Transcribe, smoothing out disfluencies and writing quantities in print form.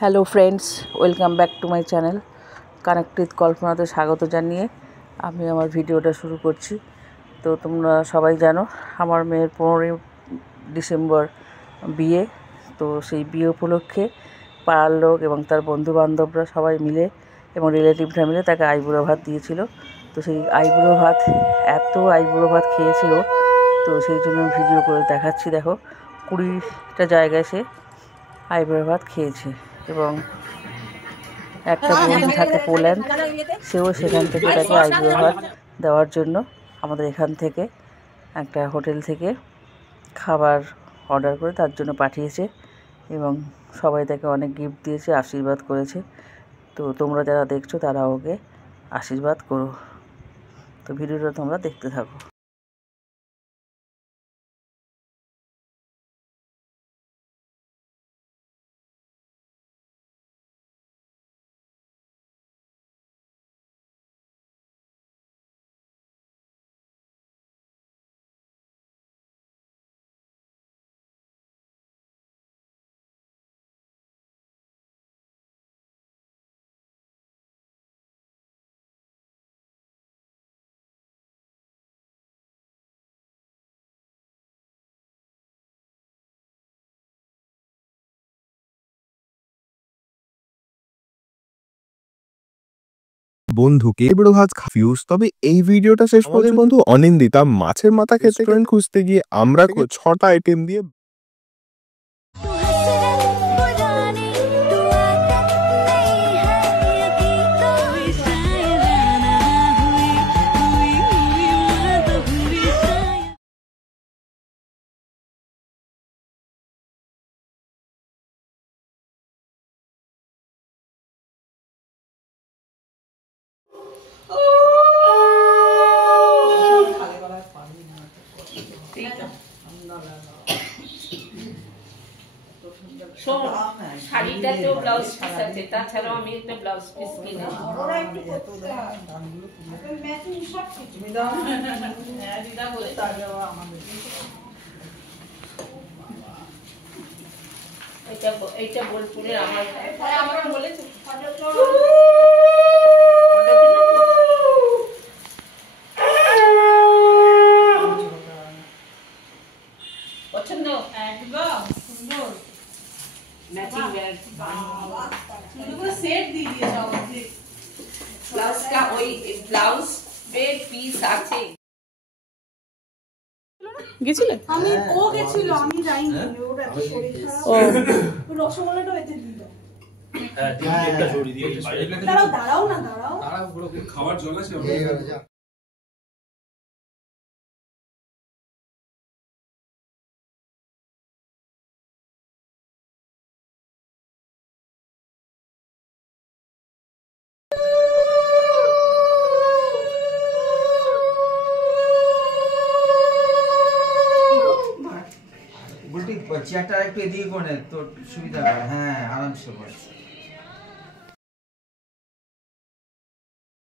Hello friends, welcome back to my channel. Connected কল্পনাতে স্বাগত জানিয়ে আমি আমার ভিডিওটা শুরু করছি। তো তোমরা সবাই জানো আমার মেয়ের 15ই ডিসেম্বর বিয়ে। তো সেই বিয়ে উপলক্ষে পাড়ার লোক এবং তার বন্ধুবান্ধবরা সবাই মিলে এবং রিলেটিভরা মিলে তাকে আইবুড়ো ভাত দিয়েছিল। তো সেই আইবুড়ো ভাত, এত আইবুড়ো ভাত খেয়েছে ও, তো সেই জন্য ভিডিও করে দেখাচ্ছি। দেখো, 20টা জায়গায় সে আইবুড়ো ভাত খেয়েছে। এবং একটা বন্ধু থাকে পোল্যান্ড, সেও সেখান থেকে তাকে আইবুড়ো ভাত দেওয়ার জন্য আমাদের এখান থেকে একটা হোটেল থেকে খাবার অর্ডার করে তার জন্য পাঠিয়েছে এবং সবাই তাকে অনেক গিফট দিয়েছে, আশীর্বাদ করেছে। তো তোমরা যারা দেখছো তারা ওকে আশীর্বাদ করো। তো ভিডিওটা তোমরা দেখতে থাকো। বন্ধুকে এবড়ো ভাত ফিউজ। তবে এই ভিডিওটা শেষ পর্যন্ত বন্ধু অনিন্দিতা মাছের মাথা খেতে খুঁজতে গিয়ে আমরা 6টা আইটেম দিয়ে শাড়িটাতেও ব্লাউজ পিস আছে, তাছাড়াও আমি একটা ব্লাউজ পিস কিনে এইটা বোলপুরের আমার বলেছে পছন্দ একদম সুন্দর ম্যাচিং পুরো সেট দিয়ে দিয়েছে আমাকে। ব্লাউজটা ওই ব্লাউজ এর পিস আছে। গেছিলে? আমি ও গেছিল, আমি যাইনি। ওর এত শরীর খারাপ, ও রসগোল্লাটা এতে দিল। হ্যাঁ, একটা জড়ি দিয়ে দাঁড়াও না, দাঁড়াও। খাবার জল আছে। চেয়ারটা একটু এদিকে কোণে তোর সুবিধা হয়। হ্যাঁ, আরামসে বস।